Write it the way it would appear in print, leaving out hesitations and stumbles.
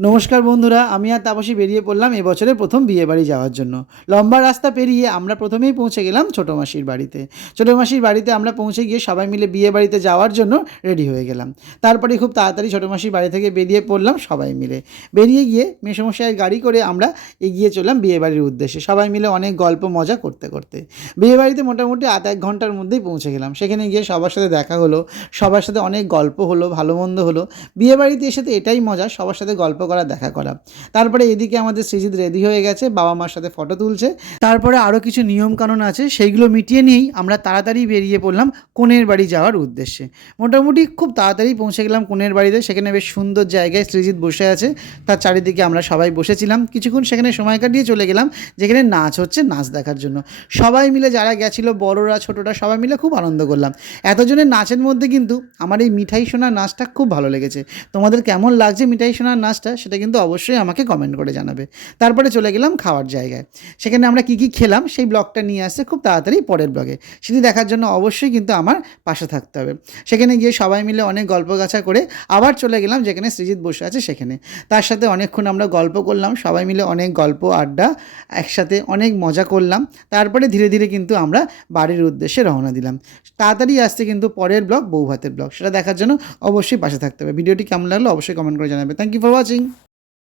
নমস্কার বন্ধুরা, আমি আর তাপসী বেরিয়ে পড়লাম এবছরের প্রথম বিয়েবাড়ি যাওয়ার জন্য। লম্বা রাস্তা পেরিয়ে আমরা প্রথমেই পৌঁছে গেলাম ছোটো মাসির বাড়িতে। ছোটো মাসির বাড়িতে আমরা পৌঁছে গিয়ে সবাই মিলে বিয়েবাড়িতে যাওয়ার জন্য রেডি হয়ে গেলাম। তারপরে খুব তাড়াতাড়ি ছোটো মাসির বাড়ি থেকে বেরিয়ে পড়লাম সবাই মিলে। বেরিয়ে গিয়ে মেসোমশাইয়ের গাড়ি করে আমরা এগিয়ে চললাম বিয়েবাড়ির উদ্দেশ্যে, সবাই মিলে অনেক গল্প মজা করতে করতে। বিয়েবাড়িতে মোটামুটি আধ এক ঘন্টার মধ্যেই পৌঁছে গেলাম। সেখানে গিয়ে সবার সাথে দেখা হলো, সবার সাথে অনেক গল্প হলো, ভালো মন্দ হলো। বিয়েবাড়িতে এসে তো এটাই মজা, সবার সাথে গল্প করা, দেখা করা। তারপরে এদিকে আমাদের সৃজিত রেডি হয়ে গেছে, বাবা মার সাথে ফটো তুলছে। তারপরে আরও কিছু নিয়মকানুন আছে, সেইগুলো মিটিয়ে নিয়েই আমরা তাড়াতাড়ি বেরিয়ে পড়লাম কনের বাড়ি যাওয়ার উদ্দেশ্যে। মোটামুটি খুব তাড়াতাড়ি পৌঁছে গেলাম কনের বাড়িতে। সেখানে বেশ সুন্দর জায়গায় সৃজিত বসে আছে, তার চারিদিকে আমরা সবাই বসেছিলাম। কিছুক্ষণ সেখানে সময় কাটিয়ে চলে গেলাম যেখানে নাচ হচ্ছে, নাচ দেখার জন্য। সবাই মিলে যারা গেছিলো, বড়রা ছোটরা সবাই মিলে খুব আনন্দ করলাম। এতজনের নাচের মধ্যে কিন্তু আমার এই মিঠাই সোনার নাচটা খুব ভালো লেগেছে। তোমাদের কেমন লাগছে মিঠাই সোনার নাচটা, সেটা কিন্তু অবশ্যই আমাকে কমেন্ট করে জানাবে। তারপরে চলে গেলাম খাওয়ার জায়গায়। সেখানে আমরা কী কী খেলাম সেই ব্লগটা নিয়ে আসছে খুব তাড়াতাড়ি পরের ব্লগে। সেটি দেখার জন্য অবশ্যই কিন্তু আমার পাশে থাকতে হবে। সেখানে গিয়ে সবাই মিলে অনেক গল্পগাছা করে আবার চলে গেলাম যেখানে সৃজিত বসে আছে সেখানে। তার সাথে অনেকক্ষণ আমরা গল্প করলাম, সবাই মিলে অনেক গল্প আড্ডা একসাথে অনেক মজা করলাম। তারপরে ধীরে ধীরে কিন্তু আমরা বাড়ির উদ্দেশ্যে রওনা দিলাম। তাড়াতাড়ি আসছে কিন্তু পরের ব্লগ, বউ ভাতের ব্লগ। সেটা দেখার জন্য অবশ্যই পাশে থাকতে হবে। ভিডিওটি কেমন লাগলো অবশ্যই কমেন্ট করে জানাবে। Thank you for watching.